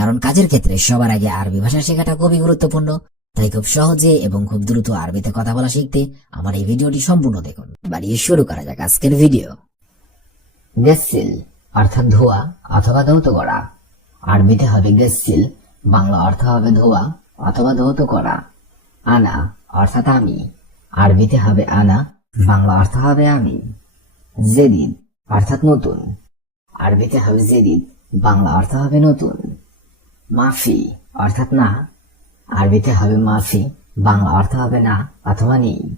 কারণ কাজের ক্ষেত্রে সবার আগে আরবি ভাষা শেখাটা খুবই গুরুত্বপূর্ণ। তাই খুব সহজে এবং খুব দ্রুত আরবিতে কথা বলা শিখতে আমার এই ভিডিওটি সম্পূর্ণ দেখুন। বাড়িয়ে শুরু করা যাক আজকের ভিডিও। গেসিল অর্থাৎ ধোয়া অথবা ধৌত করা। আরবিতে হবে গেসিল, বাংলা অর্থ হবে ধোয়া অথবা ধৌত করা। আনা অর্থাৎ আমি। আরবিতে হবে আনা, বাংলা অর্থ হবে আমি। জেদিদ অর্থাৎ নতুন। আরবিতে হবে জেদিদ, বাংলা অর্থ হবে নতুন। মাফি অর্থাৎ না। আরবিতে হবে মাফি, বাংলা অর্থ হবে না অথবা নেই।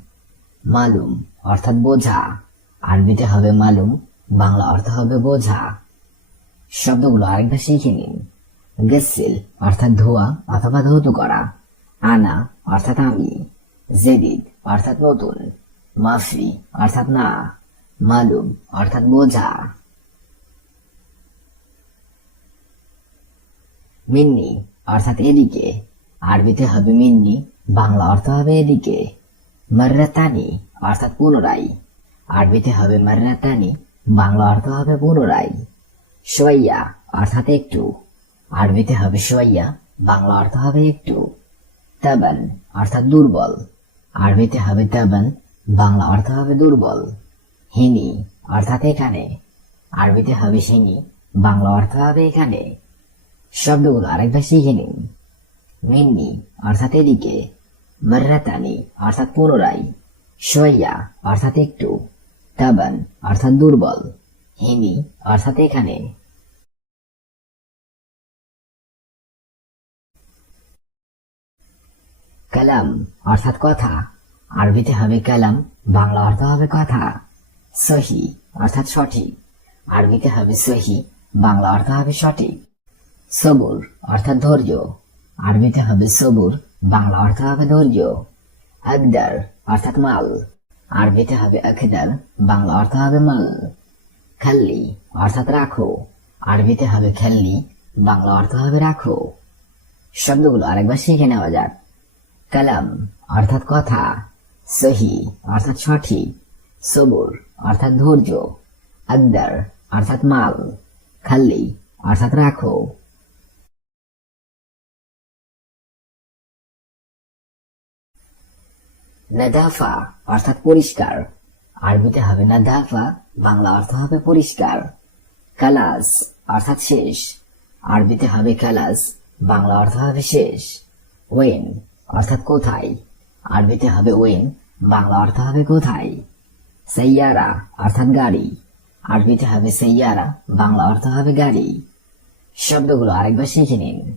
মালুম অর্থাৎ বোঝা। আরবিতে হবে মালুম, বাংলা অর্থ হবে বোঝা। শব্দগুলো আরেকবার শিখে নিন। গেসিল অর্থাৎ ধোয়া অথবা ধৌত করা। আনা অর্থাৎ আমি। জেদিদ অর্থাৎ নতুন। মাফি অর্থাৎ না। মালুম অর্থাৎ বোঝা। মিন্নি অর্থাৎ এদিকে। আরবিতে হবে মিন্নি, বাংলা অর্থ হবে এদিকে। মাররাতানি অর্থাৎ পুনরায়। আরবিতে হবে মাররাতানি, বাংলা অর্থ হবে পুনরায়। শোয়াইয়া অর্থাৎ একটু। আরবিতে হবে শোয়াইয়া, বাংলা অর্থ হবে একটু। তাবান অর্থাৎ দুর্বল। আরবিতে হবে তাবান, বাংলা অর্থ হবে দুর্বল। হিনি অর্থাৎ এখানে। আরবিতে হবে হিনি, বাংলা অর্থ হবে এখানে। শব্দগুলো আরেকবার শিখে নিন। মিন্নি অর্থাৎ এদিকে। মাররাতানি অর্থাৎ পুনরায়। শোয়াইয়া অর্থাৎ একটু। তাবান অর্থাৎ দুর্বল। হিনি অর্থাৎ এখানে। কালাম অর্থাৎ কথা। আরবিতে হবে কালাম, বাংলা অর্থ হবে কথা। সহি অর্থাৎ সঠিক। আরবিতে হবে সহি, বাংলা অর্থ হবে সঠিক। সবুর অর্থাৎ ধৈর্য। আরবিতে হবে সবুর, বাংলা অর্থ হবে ধৈর্য। আকদার অর্থাৎ মাল। আরবিতে হবে আকদার, বাংলা অর্থ হবে মাল। খাল্লি অর্থাৎ রাখো। আরবিতে হবে খাল্লি, বাংলা অর্থ হবে রাখো। শব্দগুলো আরেকবার শিখে নেওয়া যাক। কালাম অর্থাৎ কথা। সহি অর্থাৎ সঠিক। সবুর অর্থাৎ ধৈর্য। আকদার অর্থাৎ মাল। খাল্লি অর্থাৎ রাখো। নাদাফা অর্থাৎ পরিষ্কার। আরবিতে হবে নাদাফা, বাংলা অর্থ হবে পরিষ্কার। কালাস অর্থাৎ শেষ। আরবিতে হবে কালাস, বাংলা অর্থ হবে শেষ। ওয়েন অর্থাৎ কোথায়। আরবিতে হবে ওয়েন, বাংলা অর্থ হবে কোথায়। সাইয়ারা অর্থাৎ গাড়ি। আরবিতে হবে সাইয়ারা, বাংলা অর্থ হবে গাড়ি। শব্দগুলো আরেকবার শিখে নিন।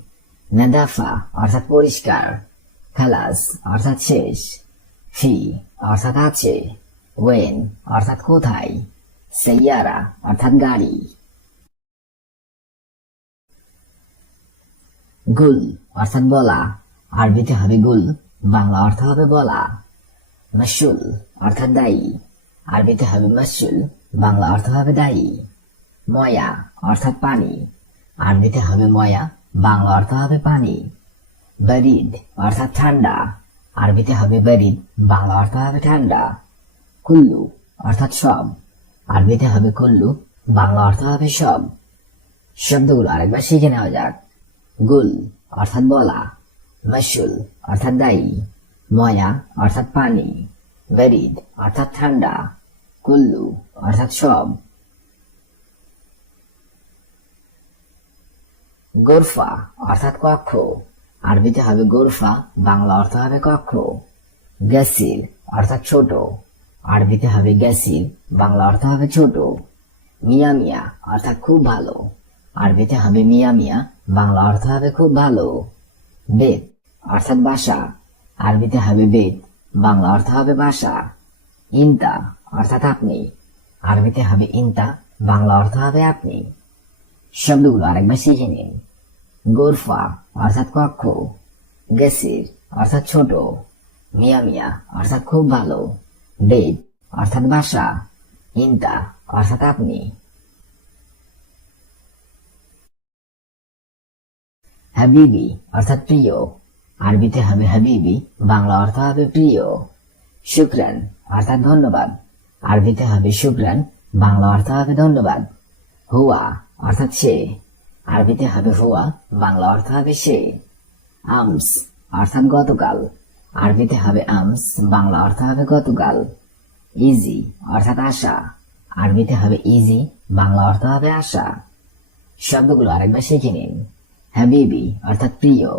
নাদাফা অর্থাৎ পরিষ্কার। খালাস অর্থাৎ শেষ। ফি অর্থাৎ আছে। ওয়েন অর্থাৎ কোথায়। সাইয়ারা অর্থাৎ গাড়ি। গুল অর্থাৎ বলা। আরবিতে হবে গুল, বাংলা অর্থ হবে বলা। মাসুল অর্থাৎ দায়ী। আরবিতে হবে মাসুল, বাংলা অর্থ হবে দায়ী। ময়া অর্থাৎ পানি। আরবিতে হবে ময়া, বাংলা অর্থ হবে পানি। বারিদ অর্থাৎ ঠান্ডা। আরবিতে হবে বারিদ, বাংলা অর্থ হবে ঠান্ডা। কুল্লু অর্থাৎ সব। আরবিতে হবে কুল্লু, বাংলা অর্থ হবে সব। শব্দগুলো আরেকবার শিখে নেওয়া যাক। গুল অর্থাৎ বলা। মাসুল অর্থাৎ দায়ী। ময়া অর্থাৎ পানি। বারিদ অর্থাৎ ঠান্ডা। কুল্লু অর্থাৎ সব। গোরফা অর্থাৎ কক্ষ। আরবিতে হবে গোরফা, বাংলা অর্থ হবে কক্ষ। গাসির অর্থাৎ ছোট। আরবিতে হবে গাসির, বাংলা অর্থ হবে ছোট। মিয়া মিয়া অর্থাৎ খুব ভালো। আরবিতে হবে মিয়া মিয়া, বাংলা অর্থ হবে খুব ভালো। বেত অর্থাৎ বাসা। আরবিতে হবে বেত, বাংলা অর্থ হবে বাসা। ইনতা অর্থাৎ আপনি। আরবিতে হবে ইনতা, বাংলা অর্থ হবে আপনি। শব্দগুলো আরেকবার শিখে নিন। গোরফা অর্থাৎ কক্ষ। গেসির অর্থাৎ ছোট। মিয়া মিয়া অর্থাৎ খুব ভালো। বেত অর্থাৎ বাসা। ইনতা অর্থাৎ আপনি। হাবিবি অর্থাৎ প্রিয়। আরবিতে হবে হাবিবি, বাংলা অর্থ হবে প্রিয়। শুকরান অর্থাৎ ধন্যবাদ। আরবিতে হবে শুকরান, বাংলা অর্থ হবে ধন্যবাদ। হুয়া অর্থাৎ সে। আরবিতে হবে হুয়া, বাংলা অর্থ হবে সে। আমস অর্থাৎ গতকাল, আরবিতে হবে আমস, বাংলা অর্থ হবে গতকাল। ইজি অর্থাৎ আশা, আরবিতে হবে ইজি, বাংলা অর্থ হবে আশা। শব্দগুলো আরেকবার শিখে নিন। হাবিবি অর্থাৎ প্রিয়,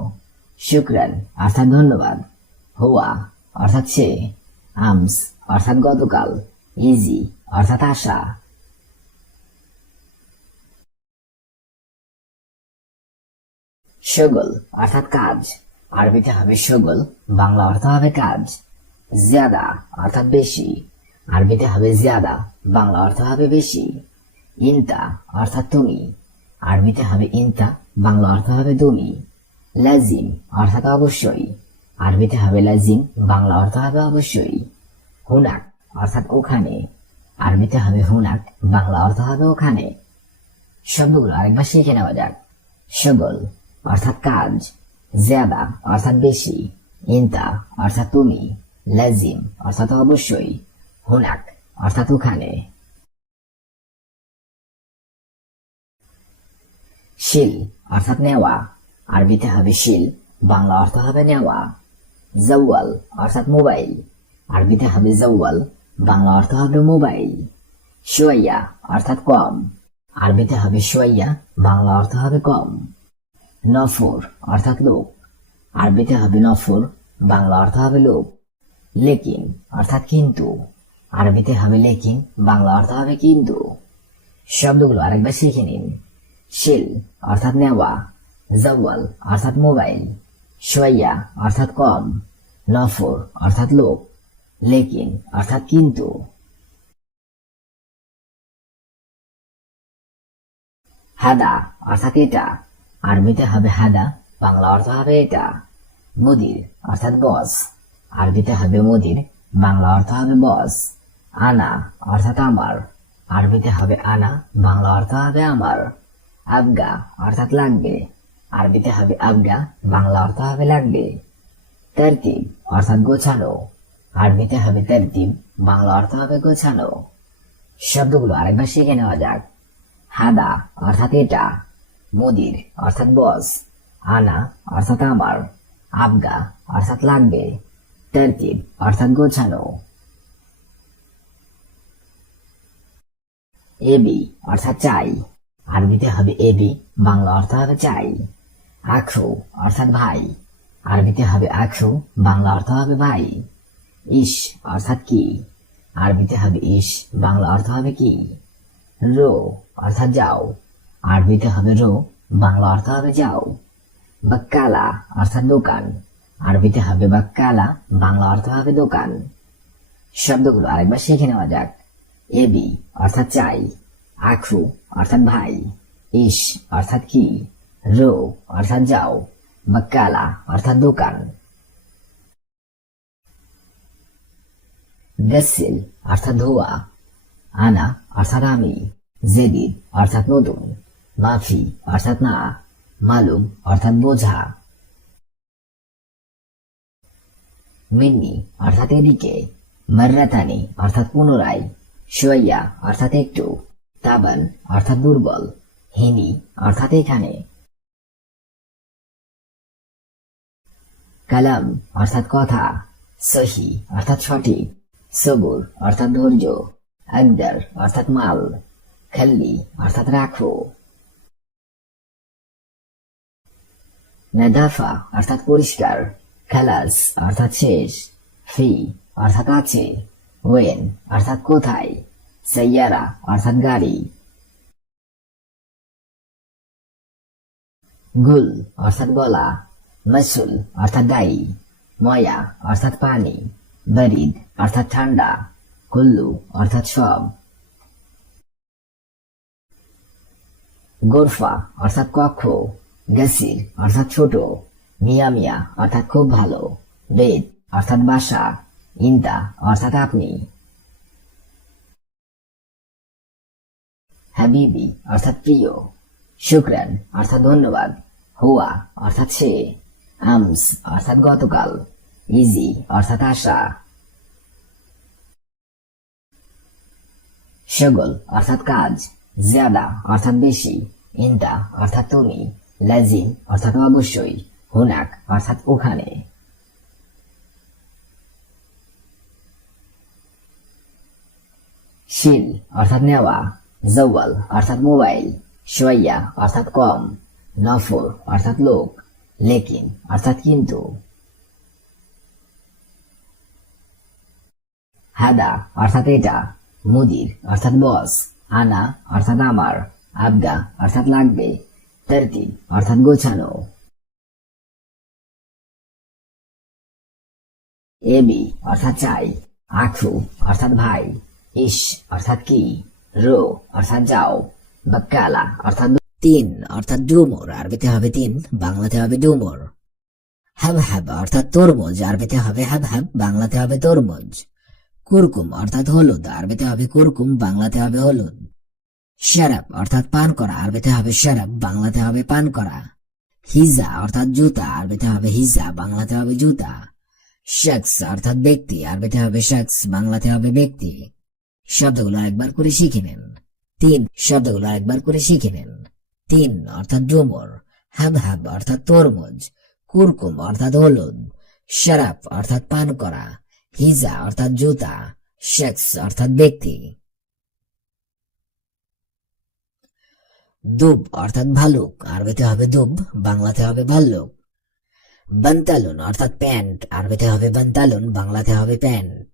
শুকরান অর্থাৎ ধন্যবাদ, হুয়া অর্থাৎ সে, আমস অর্থাৎ গতকাল, ইজি অর্থাৎ আশা। শগল অর্থাৎ কাজ, আরবিতে হবে শগল, বাংলা অর্থ হবে কাজ। জিয়াদা অর্থাৎ বেশি, আরবিতে হবে জিয়াদা, বাংলা অর্থ হবে বেশি। ইনতা অর্থাৎ তুমি, আরবিতে হবে ইনতা, বাংলা অর্থ হবে তুমি। লাজিম অর্থাৎ অবশ্যই, আরবিতে হবে লাজিম, বাংলা অর্থ হবে অবশ্যই। হুনাক অর্থাৎ ওখানে, আরবিতে হবে হুনাক, বাংলা অর্থ হবে ওখানে। শব্দগুলো আরেকবার শিখে নেওয়া যাক। শগল অর্থাৎ কাজ, জিয়াদা অর্থাৎ বেশি, ইনতা অর্থাৎ তুমি, লাজিম অর্থাৎ অবশ্যই, হুনাক অর্থাৎ ওখানে। শিল অর্থাৎ নেওয়া, আরবিতে হবে শিল, বাংলা অর্থ হবে নেওয়া। জাওয়াল অর্থাৎ মোবাইল, আরবিতে হবে জাওয়াল, বাংলা অর্থ হবে মোবাইল। শুয়াইয়া অর্থাৎ কম, আরবিতে হবে শুয়াইয়া, বাংলা অর্থ হবে কম। নফর অর্থাৎ লোক, আরবিতে হবে নফর, বাংলা অর্থ হবে লোক। লেকিন অর্থাৎ কিন্তু, আরবিতে হবে লেকিন, বাংলা অর্থ হবে কিন্তু। শব্দগুলো আরেকবার শিখে নিন। শিল অর্থাৎ নেওয়া, জাওয়াল অর্থাৎ মোবাইল, শুয়াইয়া অর্থাৎ কম, নফর অর্থাৎ লোক, লেকিন অর্থাৎ কিন্তু। হাদা অর্থাৎ এটা, আরবিতে হবে হাদা, বাংলা অর্থ হবে এটা। মুদির অর্থাৎ বস, আরবিতে হবে মুদির, বাংলা অর্থ হবে বস। আনা অর্থাৎ আমার, আরবিতে হবে আনা, বাংলা অর্থ হবে আমার। আবগা অর্থাৎ লাগবে, আরবিতে হবে আবগা, বাংলা অর্থ হবে লাগবে। তারতিব অর্থাৎ গোছানো, আরবিতে হবে তারতিব, বাংলা অর্থ হবে গোছানো। শব্দগুলো আরেকবার শিখে নেওয়া যাক। হাদা অর্থাৎ এটা, মুদির অর্থাৎ বস, আনা অর্থাৎ আমার, আবগা অর্থাৎ লাগবে, তারতিব অর্থাৎ গোছানো। এবি অর্থাৎ চাই, আরবিতে হবে এবি, বাংলা অর্থ হবে চাই। আখু অর্থাৎ ভাই, আরবিতে হবে আখু, বাংলা অর্থ হবে ভাই। ইস অর্থাৎ কি, আরবিতে হবে ইস, বাংলা অর্থ হবে কি। রো অর্থাৎ যাও, আরবিতে হবে রো, বাংলা অর্থ হবে যাও। বাক্কালা অর্থাৎ দোকান, আরবিতে হবে বাক্কালা, বাংলা অর্থ হবে দোকান। শব্দগুলো আরেকবার শিখে নেওয়া যাক। এবি অর্থাৎ চাই, আখু অর্থাৎ ভাই, ইস অর্থাৎ কি, রো অর্থাৎ যাও, বাক্কালা অর্থাৎ দোকান। গাসিল অর্থাৎ ধোয়া, আনা অর্থাৎ আমি, জেদিদ অর্থাৎ নতুন, মাফি অর্থাৎ না, মালুম অর্থাৎ বোঝা। মিন্নি অর্থাৎ এদিকে, মাররাতানি অর্থাৎ পুনরায়, শুয়াইয়া অর্থাৎ একটু, তাবান অর্থাৎ দুর্বল, হিনি অর্থাৎ এখানে। কালাম অর্থাৎ কথা, সহি অর্থাৎ সঠিক, সবুর অর্থাৎ ধৈর্য, আকদার অর্থাৎ মাল, খাল্লি অর্থাৎ রাখো। নাদাফা অর্থাৎ পরিষ্কার, খালাস অর্থাৎ শেষ, ফি অর্থাৎ আছে, ওয়েন অর্থাৎ কোথায়, সাইয়ারা অর্থাৎ গাড়ি। গুল অর্থাৎ বলা, মাসুল অর্থাৎ দায়ী, ময়া অর্থাৎ পানি, বারিদ অর্থাৎ ঠান্ডা, কুল্লু অর্থাৎ সব। গোরফা অর্থাৎ কক্ষ, গাসির অর্থাৎ ছোট, মিয়া মিয়া অর্থাৎ খুব ভালো, বেদ অর্থাৎ বাসা, ইন্তা অর্থাৎ আপনি। হাবিবি অর্থাৎ প্রিয়, শুকরান অর্থাৎ ধন্যবাদ, হুয়া অর্থাৎ সে, আমস অর্থাৎ গতকাল, ইজি অর্থাৎ আশা। শগল অর্থাৎ কাজ, জিয়াদা অর্থাৎ বেশি, ইনতা অর্থাৎ তুমি, লাজিম অর্থাৎ অবশ্যই, হুনাক অর্থাৎ ওখানে। শিল অর্থাৎ নেওয়া, জওয়াল অর্থাৎ মোবাইল, শোয়া অর্থাৎ কম, নফর অর্থাৎ লোক, লেকিন অর্থাৎ কিন্তু। হাদা অর্থাৎ এটা, মুদির অর্থাৎ বস, আনা অর্থাৎ আমার, আবদা অর্থাৎ লাগবে, তরতিব অর্থাৎ গোছানো। এবি অর্থাৎ চাই, আখু অর্থাৎ ভাই, ইস অর্থাৎ কি, রো অর্থাৎ যাও, বাক্কালা অর্থাৎ তিন অর্থাৎ ডুমুর, আরবিতে হবে তিন, বাংলাতে হবে ডুমুর। হাবহাব অর্থাৎ তরমুজ, আরবিতে হবে হাবহাব, বাংলাতে হবে তরমুজ। কুরকুম অর্থাৎ হলুদ, আরবিতে হবে কুরকুম, বাংলাতে হবে হলুদ। শারাব অর্থাৎ পান করা, আরবিতে হবে শারাব, বাংলাতে হবে পান করা। হিজা অর্থাৎ জুতা, আরবিতে হবে হিজা, বাংলাতে হবে জুতা। শখস অর্থাৎ ব্যক্তি, আরবিতে হবে শখস, বাংলাতে হবে ব্যক্তি। শব্দগুলো একবার করে শিখে নেন। শব্দগুলো একবার করে শিখে নেন। তিন অর্থাৎ ডুমুর, হাবহাব অর্থাৎ তরমুজ, কুরকুম অর্থাৎ হলুদ, শারাব অর্থাৎ পান করা, হিজা অর্থাৎ জুতা, শখস অর্থাৎ ব্যক্তি। দুব অর্থাৎ ভালুক, আরবিতে হবে দুব, বাংলাতে হবে ভাল্লুক। বান্তালুন অর্থাৎ প্যান্ট, আরবিতে হবে বান্তালুন, বাংলাতে হবে প্যান্ট।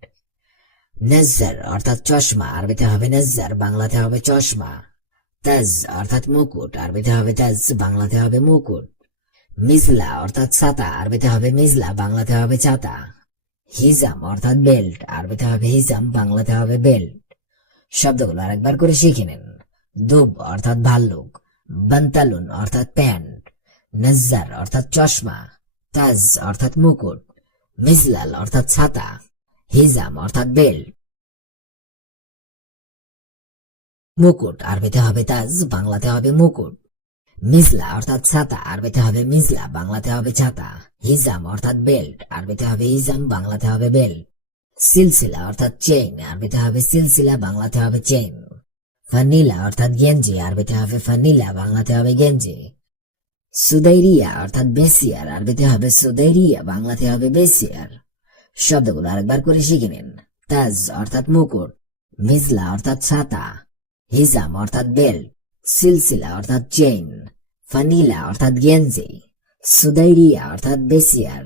নজ্জার অর্থাৎ চশমা, আরবিতে হবে নজ্জার, বাংলাতে হবে চশমা। তাজ অর্থাৎ মুকুট, আরবিতে হবে তাজ, বাংলাতে হবে মুকুট। মিজলা অর্থাৎ ছাতা, আরবিতে হবে মিজলা, বাংলাতে হবে ছাতা। হিজাম অর্থাৎ বেল্ট, আরবিতে হবে হিজাম, বাংলাতে হবে বেল্ট। শব্দগুলো আরেকবার করে শিখে নেন। দুব অর্থাৎ ভাল্লুক, বান্তালুন অর্থাৎ প্যান্ট, নজ্জার অর্থাৎ চশমা, তাজ অর্থাৎ মুকুট, মিজলাল অর্থাৎ ছাতা, হিজাম অর্থাৎ বেল্ট। মুকুট আরবিতে হবে তাজ, বাংলাতে হবে মুকুট। মিজলা অর্থাৎ ছাতা, আরবিতে হবে মিজলা, বাংলাতে হবে ছাতা। হিজাম অর্থাৎ বেল্ট, আরবিতে হবে হিজাম, বাংলাতে হবে বেল্ট। সিলসিলা অর্থাৎ চেইন, আরবিতে হবে সিলসিলা, বাংলাতে হবে চেইন। ফানিলা অর্থাৎ গেঞ্জি, আরবিতে হবে ফানিলা, বাংলাতে হবে গেঞ্জি। সুদাইরিয়া অর্থাৎ বেসিয়ার, আরবিতে হবে সুদাইরিয়া, বাংলাতে হবে বেসিয়ার। শব্দগুলো আরেকবার করে শিখে নিন। তাজ অর্থাৎ মুকুট, মিজলা অর্থাৎ ছাতা, হিজাম অর্থাৎ বেল্ট, সিলসিলা অর্থাৎ চেইন, ফানিলা অর্থাৎ গেঞ্জি, সুদাইরিয়া অর্থাৎ বেসিয়ার।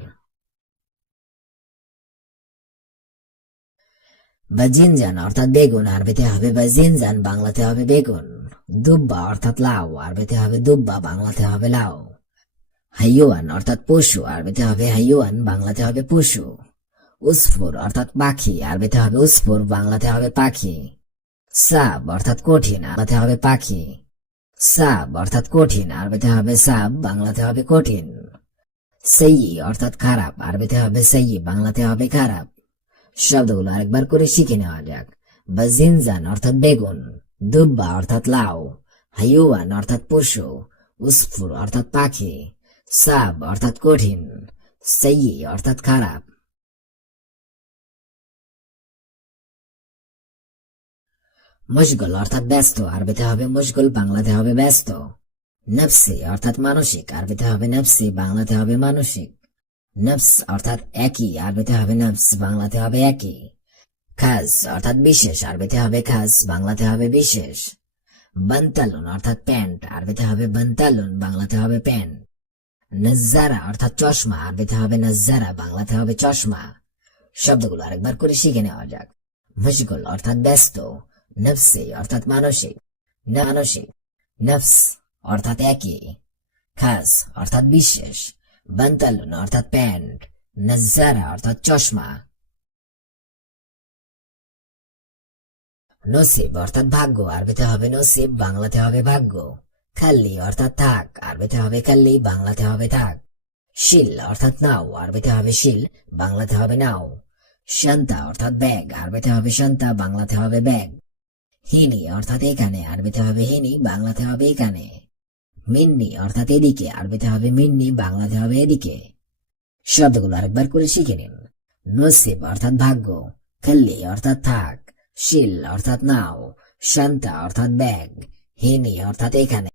বাজিনজান অর্থাৎ বেগুন, আরবিতে হবে বাজিনজান, বাংলাতে হবে বেগুন। দুব্বা অর্থাৎ লাউ, আরবিতে হবে দুব্বা, বাংলাতে হবে লাউ। হাইওয়ান অর্থাৎ পশু, আরবিতে হবে হাইওয়ান, বাংলাতে হবে পশু। উসফুর অর্থাৎ পাখি, আরবিতে হবে উসফুর, বাংলাতে হবে পাখি। সাব অর্থাৎ কঠিন, আরবিতে হবে পাখি। সাব অর্থাৎ কঠিন, আরবিতে হবে সাব, বাংলাতে হবে কঠিন। সৈয়ি অর্থাৎ খারাপ, আরবিতে হবে সৈয়ি, বাংলাতে হবে খারাপ। শব্দগুলো আরেকবার করে শিখে নেওয়া যাক। বাজিনজান অর্থাৎ বেগুন, দুব্বা অর্থাৎ লাউ, হাইওয়ান অর্থাৎ পশু, উসফুর অর্থাৎ পাখি, সাব অর্থাৎ কঠিন, সৈয়ি অর্থাৎ খারাপ। মুশগুল অর্থাৎ ব্যস্ত, আরবিতে হবে মুশগুল, বাংলাতে হবে ব্যস্ত। নফসি অর্থাৎ মানসিক, আরবিতে হবে নফসি, বাংলাতে হবে মানসিক। নফস অর্থাৎ একই, আরবিতে হবে নফস, বাংলাতে হবে একই। খাস অর্থাৎ বিশেষ, আরবিতে হবে খাস, বাংলাতে হবে বিশেষ। বান্তালুন অর্থাৎ প্যান্ট, আরবিতে হবে বান্তালুন, বাংলাতে হবে প্যান্ট। নজ্জারা অর্থাৎ চশমা, আরবিতে হবে নজ্জারা, বাংলাতে হবে চশমা। শব্দগুলো আরেকবার করে শিখে নেওয়া যাক। মুশগুল অর্থাৎ ব্যস্ত, নফসি অর্থাৎ মানসিক, নফস অর্থাৎ একই, খাস অর্থাৎ বিশেষ, বান্তালুন অর্থাৎ প্যান্ট, নজ্জারা অর্থাৎ চশমা। নসিব অর্থাৎ ভাগ্য, আরবিতে হবে নসিব, বাংলাতে হবে ভাগ্য। খাল্লি অর্থাৎ থাক, আরবিতে হবে খাল্লি, বাংলাতে হবে থাক। শিল অর্থাৎ নাও, আরবিতে হবে শিল, বাংলাতে হবে নাও। শান্তা অর্থাৎ ব্যাগ, আরবিতে হবে শান্তা, বাংলাতে হবে ব্যাগ। হিনি অর্থাৎ এখানে, আরবিতে হবে হিনি, বাংলাতে হবে এখানে। মিন্নি অর্থাৎ এদিকে, আরবিতে হবে মিন্নি, বাংলাতে হবে এদিকে। শব্দগুলো আরেকবার করে শিখে নিন। নসিব অর্থাৎ ভাগ্য, খাল্লি অর্থাৎ থাক, শিল অর্থাৎ নাও, শান্তা অর্থাৎ ব্যাগ, হিনি অর্থাৎ এখানে।